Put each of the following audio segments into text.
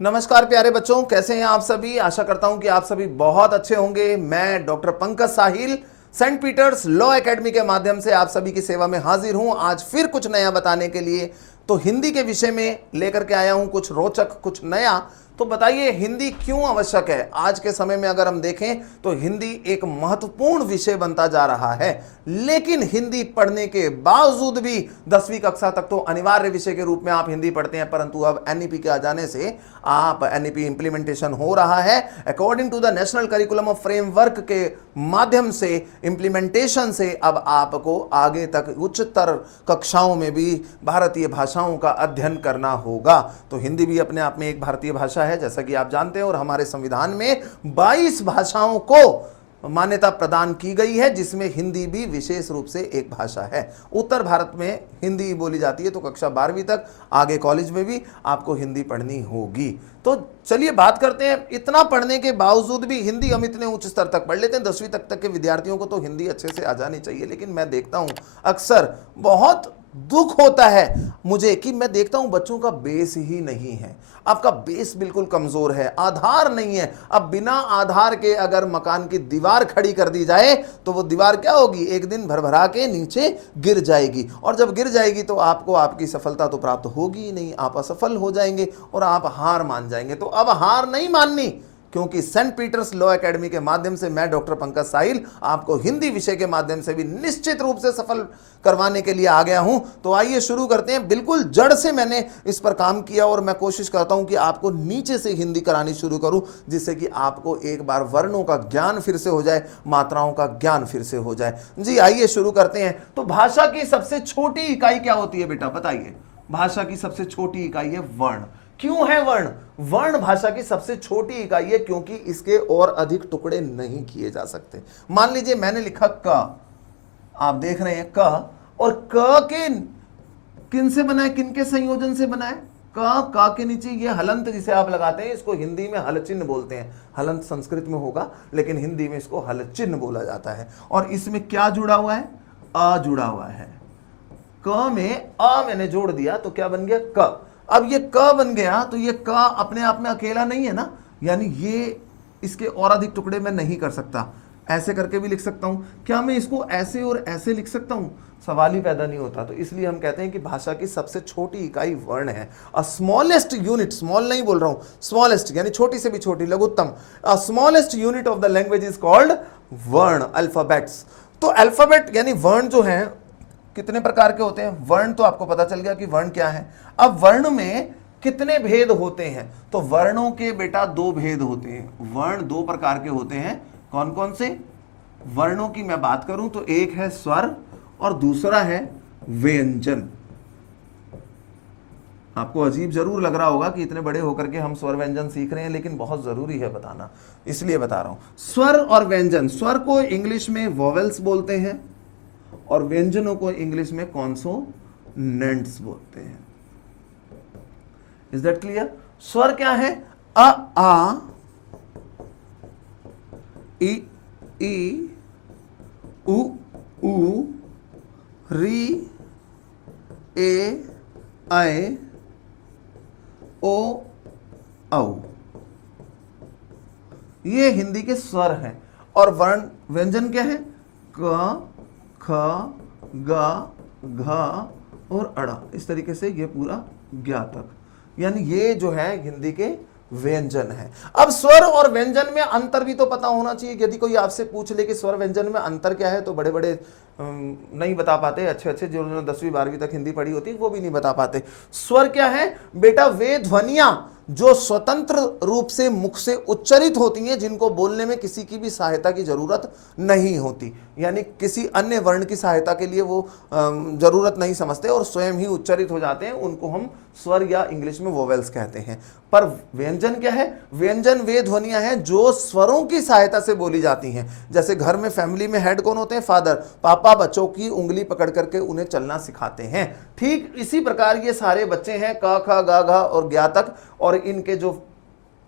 नमस्कार प्यारे बच्चों, कैसे हैं आप सभी। आशा करता हूं कि आप सभी बहुत अच्छे होंगे। मैं डॉक्टर पंकज साहिल सेंट पीटर्स लॉ एकेडमी के माध्यम से आप सभी की सेवा में हाजिर हूं। आज फिर कुछ नया बताने के लिए तो हिंदी के विषय में लेकर के आया हूं, कुछ रोचक कुछ नया। तो बताइए हिंदी क्यों आवश्यक है। आज के समय में अगर हम देखें तो हिंदी एक महत्वपूर्ण विषय बनता जा रहा है, लेकिन हिंदी पढ़ने के बावजूद भी 10वीं कक्षा तक तो अनिवार्य विषय के रूप में आप हिंदी पढ़ते हैं, परंतु अब एनईपी के आ जाने से आप एनईपी इंप्लीमेंटेशन हो रहा है according to the national curriculum of framework के माध्यम से। इंप्लीमेंटेशन से अब आपको आगे तक उच्चतर कक्षाओं में भी भारतीय भाषाओं का अध्ययन करना होगा। तो हिंदी भी अपने आप में एक भारतीय भाषा है, जैसा कि आप जानते हैं, और हमारे संविधान में 22 भाषाओं को मान्यता प्रदान की गई है, जिसमें हिंदी भी विशेष रूप से एक भाषा है। उत्तर भारत में हिंदी बोली जाती है, तो कक्षा 12वीं तक आगे कॉलेज में भी आपको हिंदी पढ़नी होगी। तो चलिए बात करते हैं। इतना पढ़ने के बावजूद भी हिंदी हम इतने उच्च स्तर तक पढ़ लेते हैं। 10वीं तक के विद्यार्थियों को तो हिंदी अच्छे से आ जानी चाहिए, लेकिन मैं देखता हूं अक्सर, बहुत दुख होता है मुझे कि मैं देखता हूं बच्चों का बेस ही नहीं है। आपका बेस बिल्कुल कमजोर है, आधार नहीं है। अब बिना आधार के अगर मकान की दीवार खड़ी कर दी जाए तो वो दीवार क्या होगी, एक दिन भरभरा के नीचे गिर जाएगी, और जब गिर जाएगी तो आपको आपकी सफलता तो प्राप्त होगी ही नहीं, आप असफल हो जाएंगे और आप हार मान जाएंगे। तो अब हार नहीं माननी, क्योंकि सेंट पीटर्स लॉ एकेडमी के माध्यम से मैं डॉक्टर पंकज साहिल आपको हिंदी विषय के माध्यम से भी निश्चित रूप से सफल करवाने के लिए आ गया हूं। तो आइए शुरू करते हैं। बिल्कुल जड़ से मैंने इस पर काम किया और मैं कोशिश करता हूं कि आपको नीचे से हिंदी करानी शुरू करूं, जिससे कि आपको एक बार वर्णों का ज्ञान फिर से हो जाए, मात्राओं का ज्ञान फिर से हो जाए। जी आइए शुरू करते हैं। तो भाषा की सबसे छोटी इकाई क्या होती है बेटा, बताइए। भाषा की सबसे छोटी इकाई है वर्ण। क्यों है वर्ण? वर्ण भाषा की सबसे छोटी इकाई है क्योंकि इसके और अधिक टुकड़े नहीं किए जा सकते। मान लीजिए मैंने लिखा क, आप देख रहे हैं क, और क के किन से बना है, किन के संयोजन से बना है? क के नीचे ये हलंत जिसे आप लगाते हैं, इसको हिंदी में हल चिन्ह बोलते हैं। हलंत संस्कृत में होगा, लेकिन हिंदी में इसको हल चिन्ह बोला जाता है। और इसमें क्या जुड़ा हुआ है? अ जुड़ा हुआ है। क में अ मैंने जोड़ दिया तो क्या बन गया? क। अब ये क बन गया तो ये क अपने आप में अकेला नहीं है ना, यानी ये इसके और अधिक टुकड़े मैं नहीं कर सकता। ऐसे करके भी लिख सकता हूं। क्या मैं इसको ऐसे और ऐसे लिख सकता हूं? सवाल ही पैदा नहीं होता। तो इसलिए हम कहते हैं कि भाषा की सबसे छोटी इकाई वर्ण है। अ स्मॉलेस्ट यूनिट, स्मॉल नहीं बोल रहा हूं, स्मॉलेस्ट यानी छोटी से भी छोटी, लघुत्तम। A smallest unit of the language is called वर्ण, अल्फाबेट्स। तो अल्फाबेट यानी वर्ण जो है कितने प्रकार के होते हैं? वर्ण तो आपको पता चल गया कि वर्ण क्या है। अब वर्ण में कितने भेद होते हैं? तो वर्णों के बेटा दो भेद होते हैं। वर्ण दो प्रकार के होते हैं। कौन कौन से? वर्णों की मैं बात करूं तो एक है स्वर और दूसरा है व्यंजन। आपको अजीब जरूर लग रहा होगा कि इतने बड़े होकर के हम स्वर व्यंजन सीख रहे हैं, लेकिन बहुत जरूरी है बताना, इसलिए बता रहा हूं। स्वर और व्यंजन, स्वर को इंग्लिश में वोवेल्स बोलते हैं और व्यंजनों को इंग्लिश में कॉन्सोनेंट्स बोलते हैं। Is that clear? स्वर क्या है? अ आ, इ ई, उ ऊ, री, ए, ऐ, ओ, औ। ये हिंदी के स्वर हैं। और वर्ण व्यंजन क्या है? क, ख, ग, घ और अड़ा। इस तरीके से ये पूरा ज्ञा तक, यानी ये जो है हिंदी के व्यंजन है। अब स्वर और व्यंजन में अंतर भी तो पता होना चाहिए। यदि कोई आपसे पूछ ले कि स्वर व्यंजन में अंतर क्या है, तो बड़े बड़े नहीं बता पाते। अच्छे अच्छे जिन्होंने 10वीं 12वीं तक हिंदी पढ़ी होती वो भी नहीं बता पाते। स्वर क्या है बेटा? वे ध्वनियां जो स्वतंत्र रूप से मुख से उच्चरित होती हैं, जिनको बोलने में किसी की भी सहायता की जरूरत नहीं होती, यानी किसी अन्य वर्ण की सहायता के लिए वो जरूरत नहीं समझते और स्वयं ही उच्चरित हो जाते हैं, उनको हम स्वर या इंग्लिश में वोवेल्स कहते हैं। पर व्यंजन क्या है? व्यंजन वे ध्वनियां हैं जो स्वरों की सहायता से बोली जाती हैं। जैसे घर में फैमिली में हेड कौन होते हैं? फादर। पापा बच्चों की उंगली पकड़ करके उन्हें चलना सिखाते हैं। ठीक इसी प्रकार ये सारे बच्चे हैं, क ख ग घ और ज्ञा तक, और इनके जो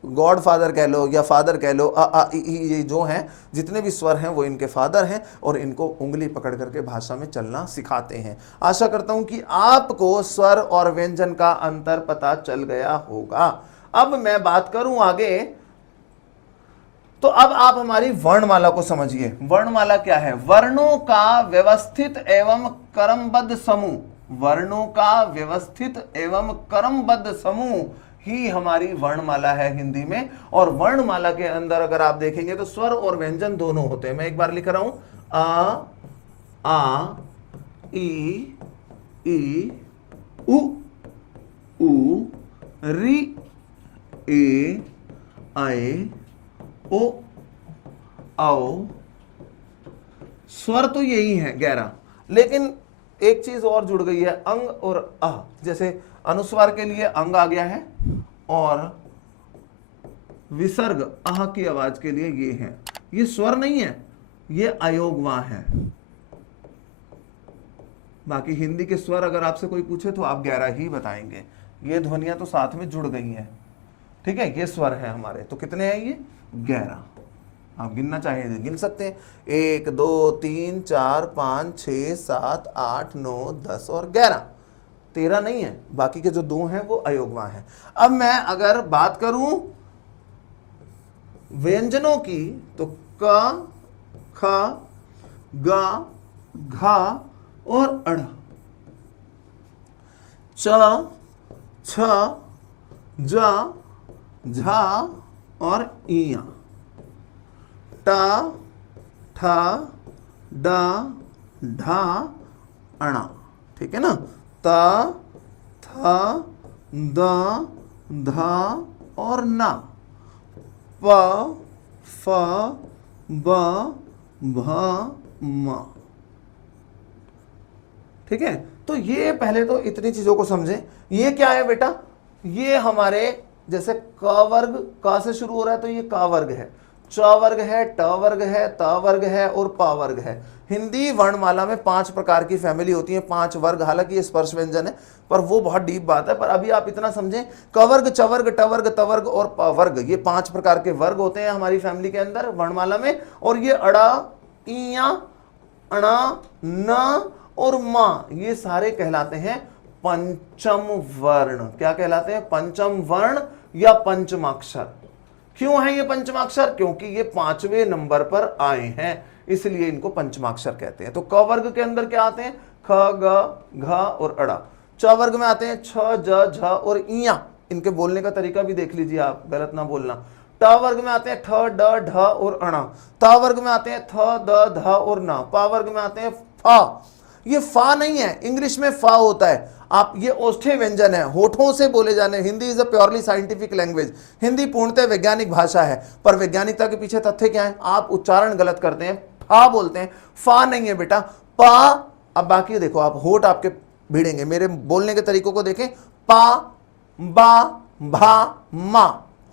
गॉड फादर कह लो या फादर कह लो, अ इ ये जो हैं जितने भी स्वर हैं वो इनके फादर हैं और इनको उंगली पकड़ करके भाषा में चलना सिखाते हैं। आशा करता हूं कि आपको स्वर और व्यंजन का अंतर पता चल गया होगा। अब मैं बात करूं आगे, तो अब आप हमारी वर्णमाला को समझिए। वर्णमाला क्या है? वर्णों का व्यवस्थित एवं क्रमबद्ध समूह, वर्णों का व्यवस्थित एवं क्रमबद्ध समूह ही हमारी वर्णमाला है हिंदी में। और वर्णमाला के अंदर अगर आप देखेंगे तो स्वर और व्यंजन दोनों होते हैं। मैं एक बार लिख रहा हूं, आ ई उ री ए आए ओ आओ। स्वर तो यही है 11, लेकिन एक चीज और जुड़ गई है, अंग और अ। जैसे अनुस्वार के लिए अंग आ गया है और विसर्ग अह की आवाज के लिए ये है। ये स्वर नहीं है, ये अयोगवा है। बाकी हिंदी के स्वर अगर आपसे कोई पूछे तो आप 11 ही बताएंगे। ये ध्वनियां तो साथ में जुड़ गई हैं, ठीक है। ये स्वर है हमारे, तो कितने हैं ये? 11। आप गिनना चाहें गिन सकते हैं, 1 2 3 4 5 6 7 8 9 10 और 11। 13 नहीं है, बाकी के जो 2 हैं वो अयोगवा हैं। अब मैं अगर बात करूं व्यंजनों की तो क ख ग घ और अड़, च छ ज झ और इया, ट ठ ड ढ अणा, ठीक है ना। त थ द ध और न, प फ ब भ म, ठीक है। तो ये पहले तो इतनी चीजों को समझें। ये क्या है बेटा? ये हमारे जैसे क वर्ग, क से शुरू हो रहा है तो ये क वर्ग है, च वर्ग है, ट वर्ग है, त वर्ग है और प वर्ग है। हिंदी वर्णमाला में 5 प्रकार की फैमिली होती है, 5 वर्ग। हालांकि ये स्पर्श व्यंजन है पर वो बहुत डीप बात है, पर अभी आप इतना समझें, क वर्ग, च वर्ग, ट वर्ग, त वर्ग और प वर्ग, ये 5 प्रकार के वर्ग होते हैं हमारी फैमिली के अंदर वर्णमाला में। और ये अड़ा, इया, अणा, न और मां, ये सारे कहलाते हैं पंचम वर्ण। क्या कहलाते हैं? पंचम वर्ण या पंचमाक्षर। क्यों है ये पंचमाक्षर? क्योंकि ये 5वें नंबर पर आए हैं, इसलिए इनको पंचमाक्षर कहते हैं। तो क वर्ग के अंदर क्या आते हैं? ख ग घ और अड़ा। च वर्ग में आते हैं छ ज झ और इया, इनके बोलने का तरीका भी देख लीजिए आप, गलत ना बोलना। ट वर्ग में आते हैं ठ ड ढ और अणा। त वर्ग में आते हैं थ द ध और न। प वर्ग में आते हैं फा। ये फा नहीं है, इंग्लिश में फा होता है। आप, ये ओष्ठ्य व्यंजन है, होठों से बोले जाने। Hindi is a purely scientific language. Hindi पूर्णतः वैज्ञानिक भाषा है, पर वैज्ञानिकता के पीछे तथ्य क्या है? आप उच्चारण गलत करते हैं, फा बोलते हैं, फा नहीं है बेटा, पा। अब बाकी देखो, आप होठ आपके भिड़ेंगे, मेरे बोलने के तरीकों को देखें, पा, बा, भा, मा,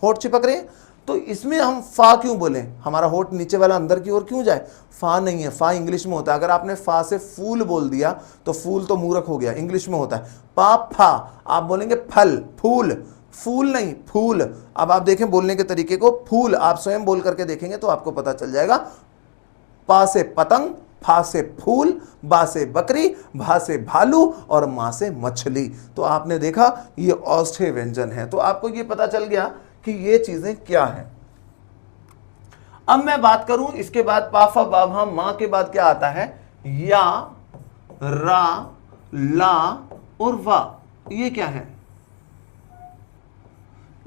होठ चिपक रहे हैं। तो इसमें हम फा क्यों बोले? हमारा होठ नीचे वाला अंदर की ओर क्यों जाए? फा नहीं है, फा इंग्लिश में होता है। अगर आपने फा से फूल बोल दिया तो फूल तो मूर्ख हो गया, इंग्लिश में होता है पा फा। आप बोलेंगे फल, फूल, फूल नहीं फूल। अब आप देखें बोलने के तरीके को, फूल आप स्वयं बोल करके देखेंगे तो आपको पता चल जाएगा। पा से पतंग, फा से फूल, बा से बकरी, भा से भालू और मां से मछली। तो आपने देखा ये औष्ठ्य व्यंजन है। तो आपको ये पता चल गया कि ये चीजें क्या हैं। अब मैं बात करूं इसके बाद पाफा बाभा मां के बाद क्या आता है? या, रा, ला और वा। ये क्या है?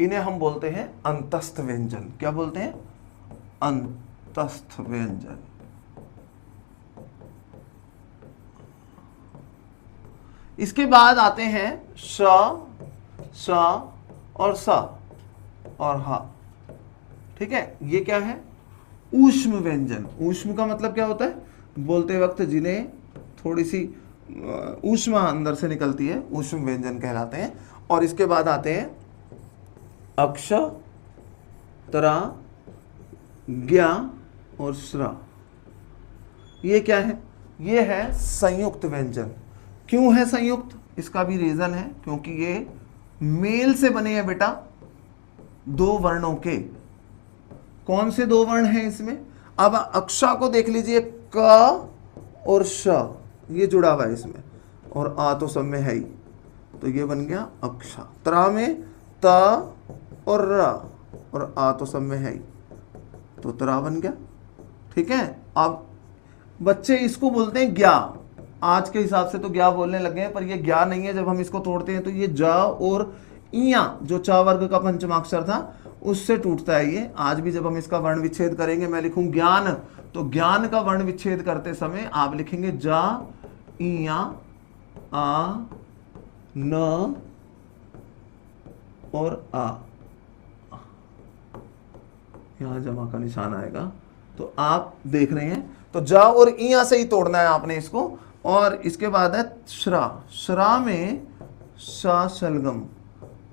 इन्हें हम बोलते हैं अंतस्थ व्यंजन। क्या बोलते हैं? अंतस्थ व्यंजन। इसके बाद आते हैं श, स और स और हा, ठीक है। ये क्या है? ऊष्म व्यंजन। ऊष्म का मतलब क्या होता है? बोलते वक्त जिन्हें थोड़ी सी ऊष्मा अंदर से निकलती है, ऊष्म व्यंजन कहलाते हैं। और इसके बाद आते हैं अक्ष, तरा, ज्ञा और श्रा। ये क्या है? ये है संयुक्त व्यंजन। क्यों है संयुक्त? इसका भी रीजन है, क्योंकि ये मेल से बने हैं बेटा, 2 वर्णों के। कौन से 2 वर्ण हैं इसमें? अब अक्षा को देख लीजिए, क और श, ये जुड़ा हुआ है इसमें, और आ तो सब में है ही, तो ये बन गया अक्षा। त्रा में त, और र और आ तो सब में है ही, तो तरा बन गया। ठीक है, अब बच्चे इसको बोलते हैं ज्ञा। आज के हिसाब से तो ज्ञा बोलने लगे हैं, पर ये ज्ञा नहीं है। जब हम इसको तोड़ते हैं तो ये जा और इया, जो चा वर्ग का पंचमाक्षर था, उससे टूटता है ये। आज भी जब हम इसका वर्ण विच्छेद करेंगे, मैं लिखूं ज्ञान, तो ज्ञान का वर्ण विच्छेद करते समय आप लिखेंगे जा इया आ न और आ, यहां जमा का निशान आएगा, तो आप देख रहे हैं। तो जा और इया से ही तोड़ना है आपने इसको। और इसके बाद है श्रा। श्रा में शा शलगम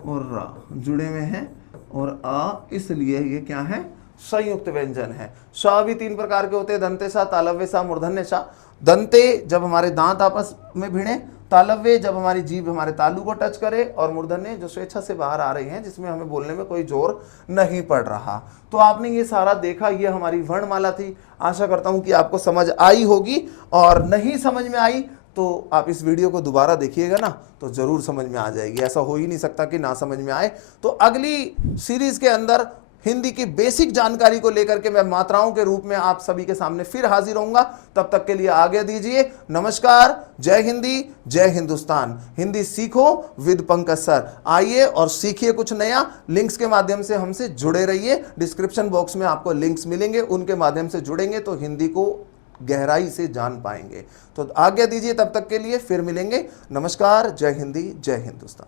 और रा जुड़े हुए हैं, और आ, इसलिए ये क्या है, संयुक्त व्यंजन है। शा भी 3 प्रकार के होते हैं, दंते सा, तालव्य सा, मूर्धन्य सा। दंते जब हमारे दांत आपस में भिड़े, तालव्य जब हमारी जीभ हमारे तालू को टच करे, और मूर्धन्य जो स्वेच्छा से बाहर आ रही हैं, जिसमें हमें बोलने में कोई जोर नहीं पड़ रहा। तो आपने ये सारा देखा, ये हमारी वर्णमाला थी। आशा करता हूं कि आपको समझ आई होगी, और नहीं समझ में आई तो आप इस वीडियो को दोबारा देखिएगा ना, तो जरूर समझ में आ जाएगी। ऐसा हो ही नहीं सकता कि ना समझ में आए। तो अगली सीरीज के अंदर हिंदी की बेसिक जानकारी को लेकर के मैं मात्राओं के रूप में आप सभी के सामने फिर हाजिर होऊंगा। तब तक के लिए आज्ञा दीजिए। नमस्कार, जय हिंदी, जय हिंदुस्तान। हिंदी सीखो विद पंकज सर। आइए और सीखिए कुछ नया। लिंक्स के माध्यम से हमसे जुड़े रहिए। डिस्क्रिप्शन बॉक्स में आपको लिंक्स मिलेंगे, उनके माध्यम से जुड़ेंगे तो हिंदी को गहराई से जान पाएंगे। तो आज्ञा दीजिए, तब तक के लिए फिर मिलेंगे। नमस्कार, जय हिंदी, जय हिंदुस्तान।